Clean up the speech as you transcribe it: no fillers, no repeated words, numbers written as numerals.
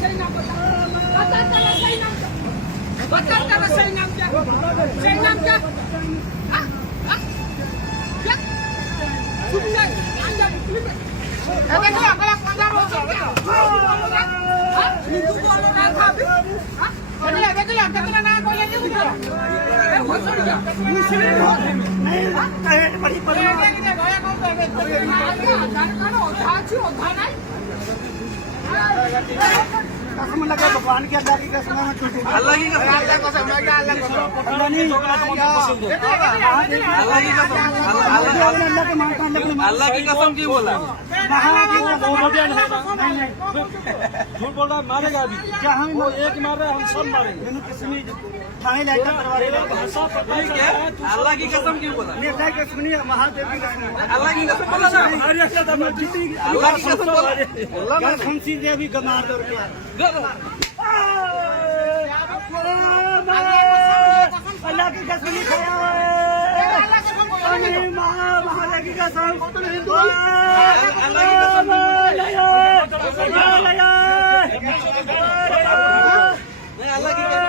सही नाम बता तेरा सही नाम बता तेरा सही नाम क्या हाँ हाँ क्या सुन जा अंदर देखो अगला 15 रोज हो गया हाँ तू बोल रहा था अभी हाँ देखो ना कोई नहीं बुझा हो छोड़ जा मुस्लिम हो नहीं बड़ी बड़ी गया कौन होता नहीं कसम लगा भगवान की अल्लाह की कसम में छूटी अल्लाह की कसम मैं क्या अल्लाह की कसम नहीं अल्लाह की कसम क्यों बोला? झूठ बोल रहा मारेगा अभी। जहाँ वो एक मार रहा है हम सब मारेंगे। किसने थाने लाइटर करवा रहे अल्लाह की कसम क्यों बोला? नेता की सुनिए महादेव की कसम अल्लाह की कसम बोला ना? अल्लाह की कसम बोला फंसी दे अभी गमार दौड़ के अल्लाह की कसम नहीं खाया महाराज की कसम अल्लाह की कसम नहीं अल्लाह की कसम अल्लाह की बाड़ा